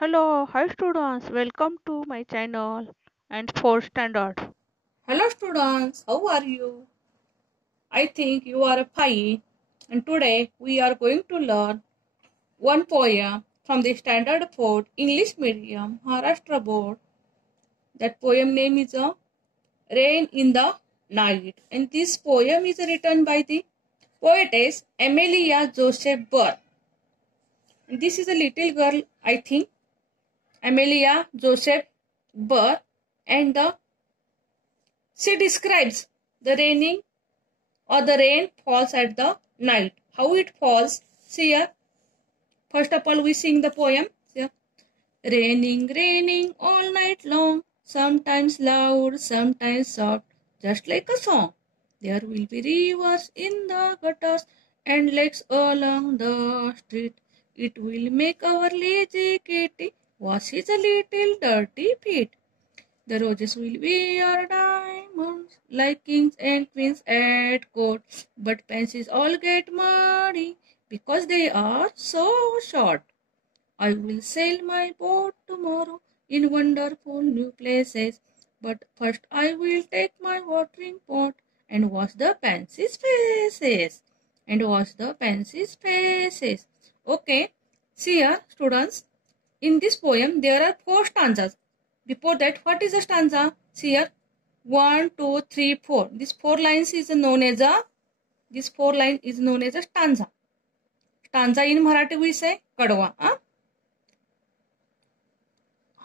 Hello, hi students, welcome to my channel and 4th standard. Hello students, how are you? I think you are fine. And today we are going to learn one poem from the Standard 4 English Medium Maharashtra Board. That poem name is Rain in the Night. And this poem is written by the poetess Amelia Joseph Burr. And this is a little girl, I think, Amelia Joseph Burr. And she describes the raining or the rain falls at the night. How it falls? See here. First of all, we sing the poem. See here. Raining, raining all night long, sometimes loud, sometimes soft, just like a song. There will be rivers in the gutters and lakes along the street. It will make our lazy kitty wash his little dirty feet. The roses will wear diamonds like kings and queens at court, but pansies all get muddy because they are so short. I will sail my boat tomorrow in wonderful new places, but first I will take my watering pot and wash the pansies' faces. Okay, see here, students. In this poem, there are 4 stanzas. Before that, what is a stanza? See here. 1, 2, 3, 4. This 4 lines is known as a stanza. Stanza in Marathi we say kadwa.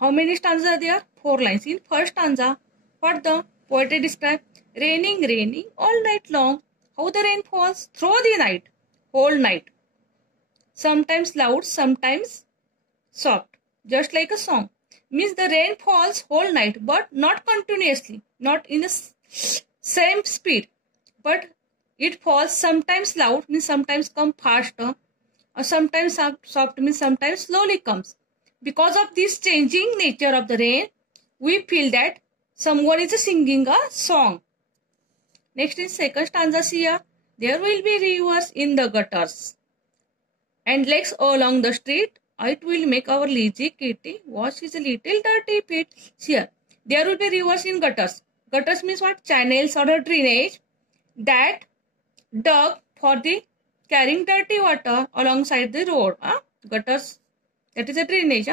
How many stanzas are there? 4 lines. In first stanza, what the poet describes? Raining, raining all night long. How the rain falls? Through the night. Whole night. Sometimes loud, sometimes soft. Just like a song. Means the rain falls whole night, but not continuously, not in the same speed, but it falls sometimes loud, means sometimes come faster, or sometimes soft, means sometimes slowly comes. Because of this changing nature of the rain, we feel that someone is singing a song. Next is second stanza here. There will be rivers in the gutters and lakes along the street. It will make our lazy kitty wash his little dirty feet. Here, there will be rivers in gutters. Gutters means what? Channels or a drainage that dug for the carrying dirty water alongside the road. Gutters, that is a drainage.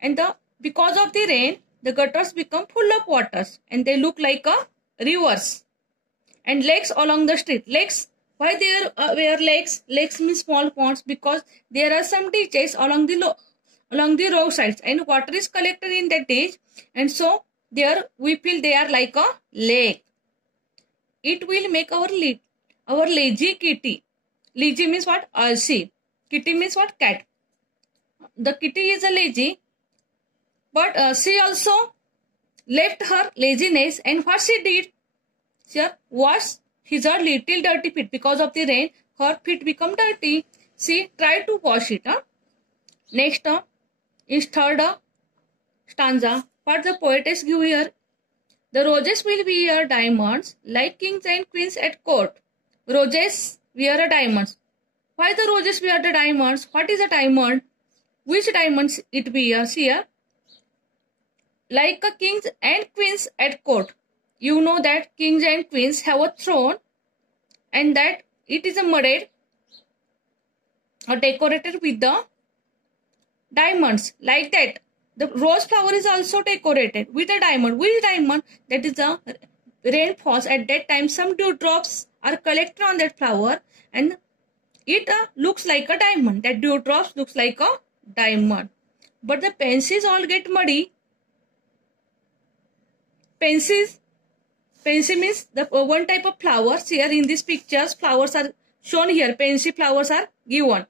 And because of the rain, the gutters become full of waters and they look like a rivers. And lakes along the street. Lakes. Why there were lakes? Lakes means small ponds because there are some ditches along the roadsides and water is collected in that ditch, and so there we feel they are like a lake. It will make our lazy kitty. Lazy means what? Alsi. Kitty means what? Cat. The kitty is a lazy, but she also left her laziness, and what she did? She washed his little dirty feet. Because of the rain, her feet become dirty. She tried to wash it. Next is third stanza. What the poetess give here? The roses will wear diamonds like kings and queens at court. Roses wear diamonds. Why the roses wear the diamonds? What is a diamond? Which diamonds it wears here? Like a kings and queens at court. You know that kings and queens have a throne and that it is mudded or decorated with the diamonds. Like that, the rose flower is also decorated with a diamond. Which diamond? That is the rain falls. At that time, some dewdrops are collected on that flower and it looks like a diamond. That dewdrops looks like a diamond. But the pansies all get muddy. Pansy means the one type of flowers. Here in these pictures, flowers are shown here. Pansy flowers are given.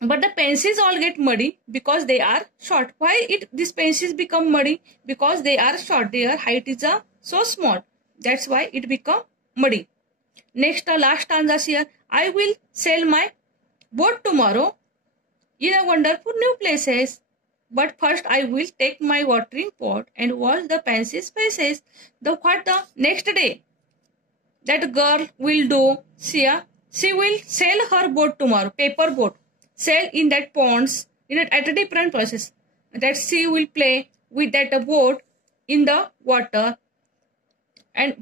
But the pansies all get muddy because they are short. Why these pansies become muddy? Because they are short. Their height is so small. That's why it become muddy. Next, last stanza here. I will sail my boat tomorrow in a wonderful new places. But first I will take my watering pot and wash the pansies' faces. The next day that girl will do? She will sail her boat tomorrow, paper boat. sail in that ponds at a different process. That she will play with that boat in the water.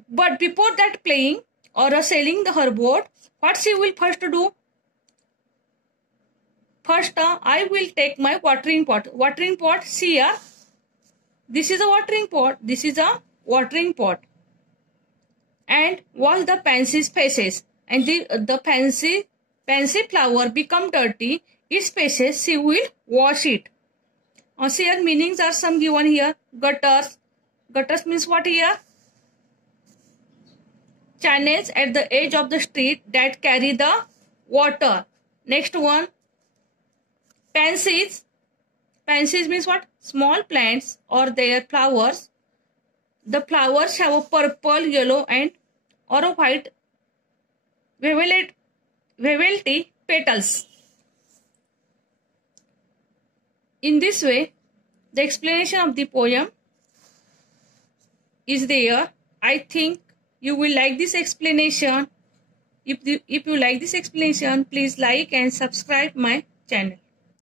But before that playing or sailing her boat, what she will first do? First, I will take my watering pot. Watering pot, see here. This is a watering pot. This is a watering pot. And wash the pansy's faces. And the pansy flower become dirty. Its faces, she will wash it. See here, meanings are some given here. Gutters. Gutters means what here? Channels at the edge of the street that carry the water. Next one. Pansies. Pansies means what? Small plants or their flowers. The flowers have a purple, yellow or a white velvety petals. In this way, the explanation of the poem is there. I think you will like this explanation. If you like this explanation, please like and subscribe my channel.